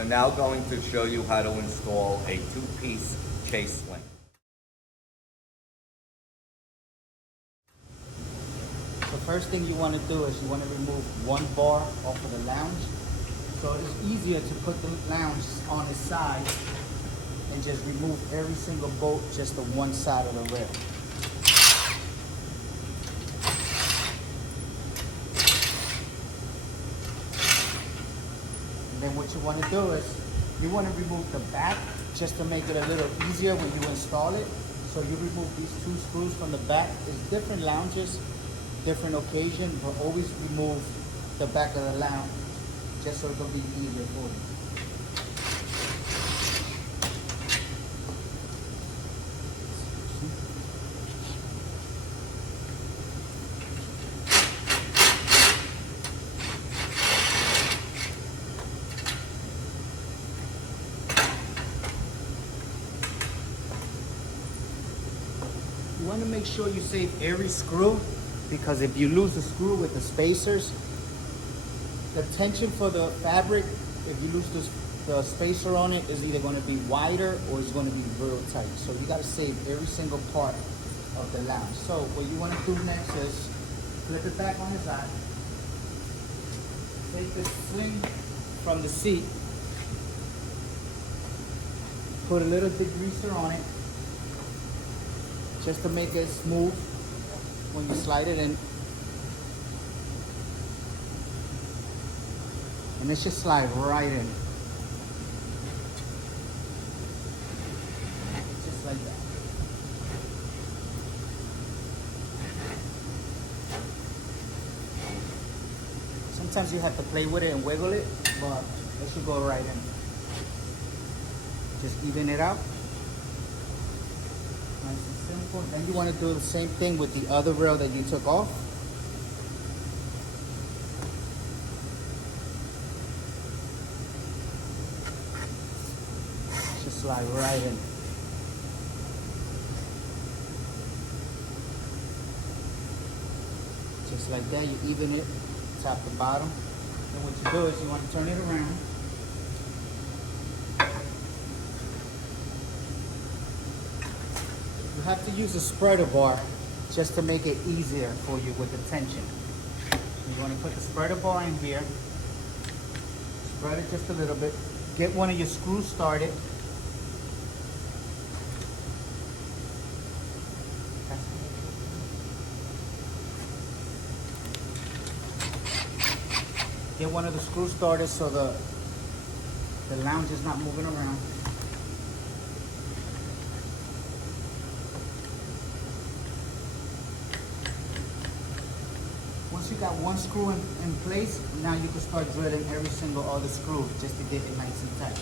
are now going to show you how to install a two-piece chase sling. The first thing you want to do is you want to remove one bar off of the lounge. So it's easier to put the lounge on its side and just remove every single bolt just to one side of the rail. And then what you want to do is you want to remove the back just to make it a little easier when you install it. So you remove these two screws from the back. It's different lounges, different occasion, but always remove the back of the lounge just so it'll be easier for you. You want to make sure you save every screw, because if you lose the screw with the spacers, the tension for the fabric, if you lose the spacer on it, is either going to be wider or it's going to be real tight. So you got to save every single part of the lounge. So what you want to do next is flip it back on its side. Take the sling from the seat, put a little degreaser on it just to make it smooth when you slide it in. And it should slide right in. Just like that. Sometimes you have to play with it and wiggle it, but it should go right in. Just even it out. Nice and simple. Then you want to do the same thing with the other rail that you took off. Just slide right in. Just like that, you even it top to bottom. Then what you do is you want to turn it around. You have to use a spreader bar just to make it easier for you with the tension. You want to put the spreader bar in here, spread it just a little bit, get one of your screws started. Get one of the screws started so the lounge is not moving around. Once you got one screw in place, now you can start drilling every single other screw just to get it nice and tight.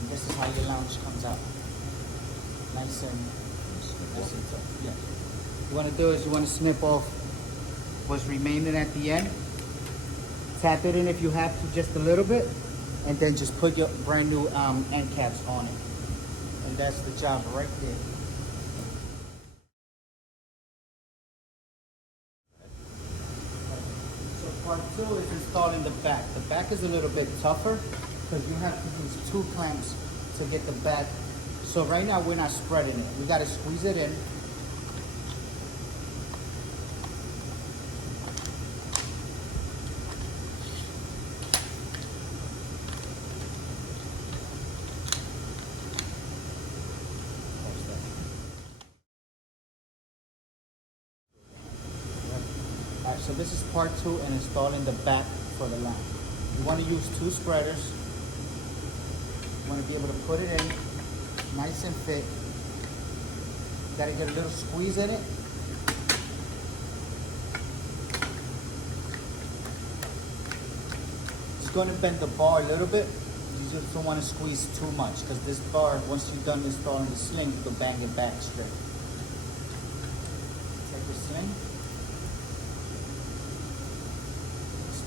And this is how your lounge comes out. Nice and tough. Yeah. What you want to do is you want to snip off what's remaining at the end. Tap it in if you have to, just a little bit, and then just put your brand new end caps on it. And that's the job right there. So part two is installing the back. The back is a little bit tougher because you have to use two clamps to get the back. So right now we're not spreading it. We got to squeeze it in. Alright, so this is part two in installing the back for the lounge. You want to use two spreaders. You want to be able to put it in nice and thick. Got to get a little squeeze in it. It's going to bend the bar a little bit. You just don't want to squeeze too much because this bar, once you're done installing the sling, you can bang it back straight. Take the sling,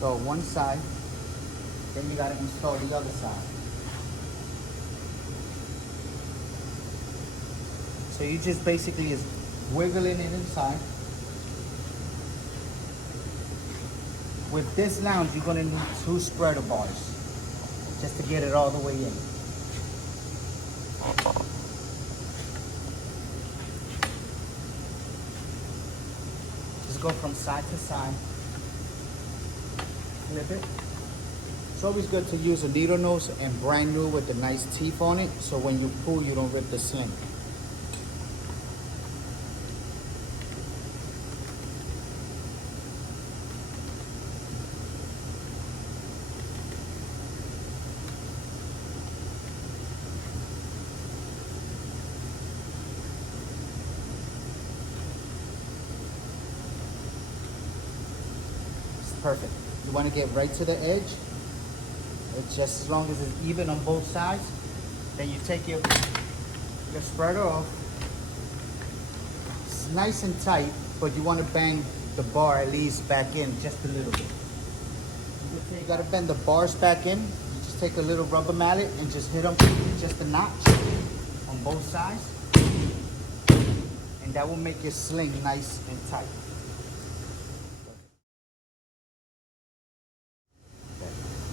install one side, then you gotta install the other side. So you just basically is wiggling it inside. With this lounge, you're gonna need 2 spreader bars just to get it all the way in. Just go from side to side. Flip it. It's always good to use a needle nose and brand new with the nice teeth on it, so when you pull, you don't rip the sling. It's perfect. You want to get right to the edge. It's just as long as it's even on both sides. Then you take your spreader off. It's nice and tight, but you want to bang the bar at least back in just a little bit. You got to bend the bars back in. You just take a little rubber mallet and just hit them just a notch on both sides. And that will make your sling nice and tight.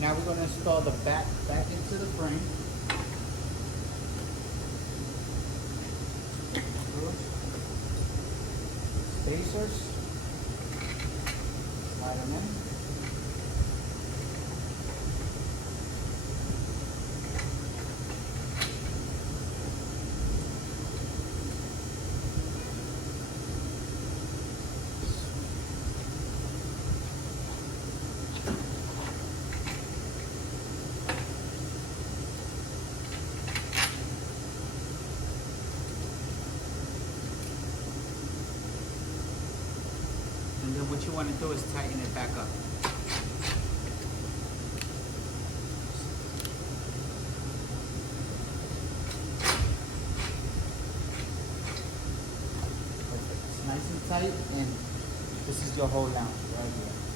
Now we're going to install the back into the frame. Spacers. Slide them in. And then what you want to do is tighten it back up. Perfect. It's nice and tight, and this is your whole lounge right here.